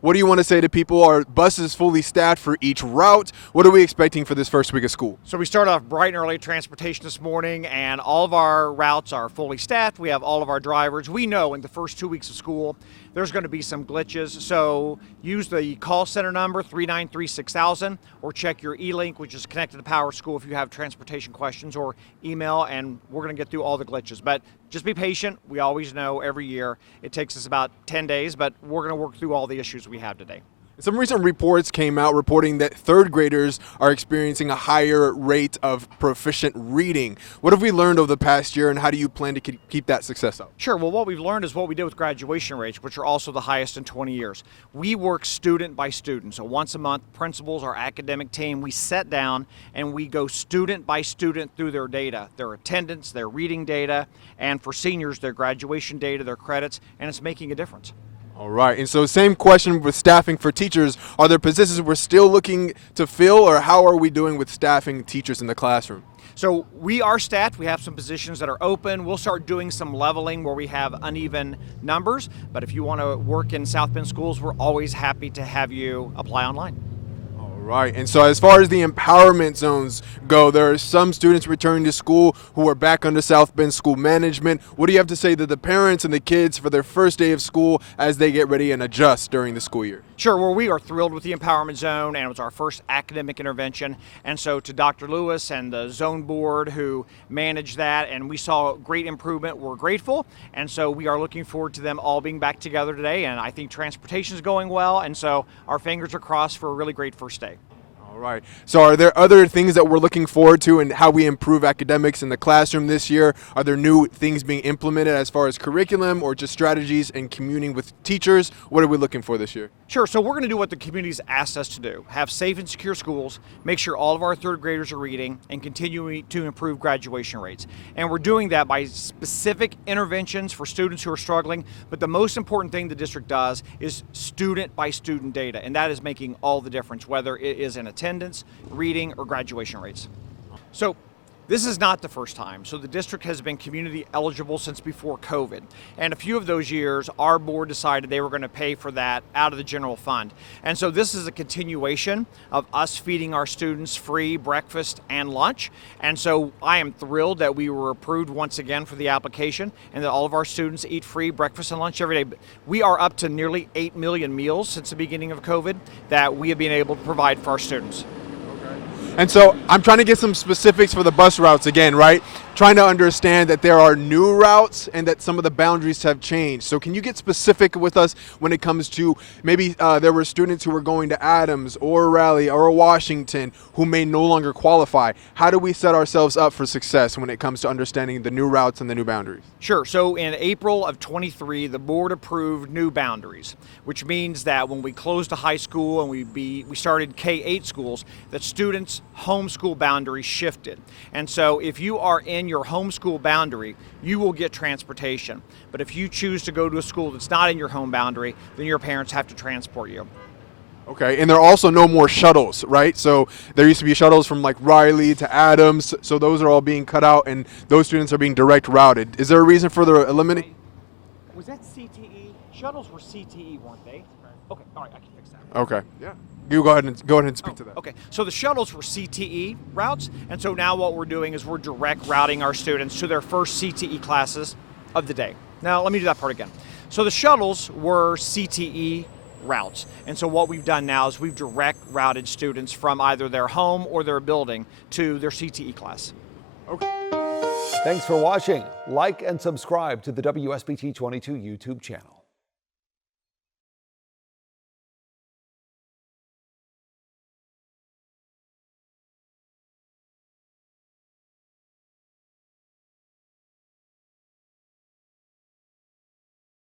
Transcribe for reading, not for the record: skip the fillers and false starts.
What do you want to say to people? Are buses fully staffed for each route? What are we expecting for this first week of school? So we started off bright and early transportation this morning, and all of our routes are fully staffed. We have all of our drivers. We know in the first 2 weeks of school, there's going to be some glitches. So use the call center number 393-6000 or check your e-link, which is connected to Power School if you have transportation questions, or email, and we're going to get through all the glitches. But just be patient. We always know every year it takes us about 10 days, but we're going to work through all the issues we have today. Some recent reports came out reporting that third graders are experiencing a higher rate of proficient reading. What have we learned over the past year, and how do you plan to keep that success up? Sure. Well, what we've learned is what we did with graduation rates, which are also the highest in 20 years. We work student by student. So once a month, principals, our academic team, we sit down and we go student by student through their data, their attendance, their reading data, and for seniors, their graduation data, their credits, and it's making a difference. All right, and so same question with staffing for teachers. Are there positions we're still looking to fill, or how are we doing with staffing teachers in the classroom? So we are staffed. We have some positions that are open. We'll start doing some leveling where we have uneven numbers, but if you want to work in South Bend schools, we're always happy to have you apply online. Right, and so as far as the empowerment zones go, there are some students returning to school who are back under South Bend school management. What do you have to say to the parents and the kids for their first day of school as they get ready and adjust during the school year? Sure, well, we are thrilled with the empowerment zone, and it was our first academic intervention. And so to Dr. Lewis and the zone board who managed that, and we saw great improvement, we're grateful. And so we are looking forward to them all being back together today, and I think transportation is going well, and so our fingers are crossed for a really great first day. All right. So are there other things that we're looking forward to in how we improve academics in the classroom this year? Are there new things being implemented as far as curriculum or just strategies and communing with teachers? What are we looking for this year? Sure. So we're going to do what the community's asked us to do. Have safe and secure schools, make sure all of our third graders are reading, and continue to improve graduation rates. And we're doing that by specific interventions for students who are struggling. But the most important thing the district does is student by student data. And that is making all the difference, whether it is in attendance, reading, or graduation rates. So this is not the first time. So the district has been community eligible since before COVID. And a few of those years, our board decided they were going to pay for that out of the general fund. And so this is a continuation of us feeding our students free breakfast and lunch. And so I am thrilled that we were approved once again for the application, and that all of our students eat free breakfast and lunch every day. We are up to nearly 8 million meals since the beginning of COVID that we have been able to provide for our students. And so I'm trying to get some specifics for the bus routes again, right? Trying to understand that there are new routes and that some of the boundaries have changed. So can you get specific with us when it comes to maybe there were students who were going to Adams or Raleigh or Washington who may no longer qualify? How do we set ourselves up for success when it comes to understanding the new routes and the new boundaries? Sure. So in April of 23, the board approved new boundaries, which means that when we closed a high school and we started K-8 schools, that students' homeschool boundaries shifted. And so if you are in your homeschool boundary, you will get transportation. But if you choose to go to a school that's not in your home boundary, then your parents have to transport you. Okay, and there are also no more shuttles, right? So there used to be shuttles from like Riley to Adams, so those are all being cut out and those students are being direct routed. Is there a reason for the elimination? Was that CTE? Shuttles were CTE, weren't they? Okay, all right, I can fix that. Okay, yeah. You go ahead and speak to that. Okay, so the shuttles were CTE routes, and so now what we're doing is we're direct routing our students to their first CTE classes of the day. Now, let me do that part again. So the shuttles were CTE routes, and so what we've done now is we've direct routed students from either their home or their building to their CTE class. Okay. Thanks for watching. Like and subscribe to the WSBT 22 YouTube channel.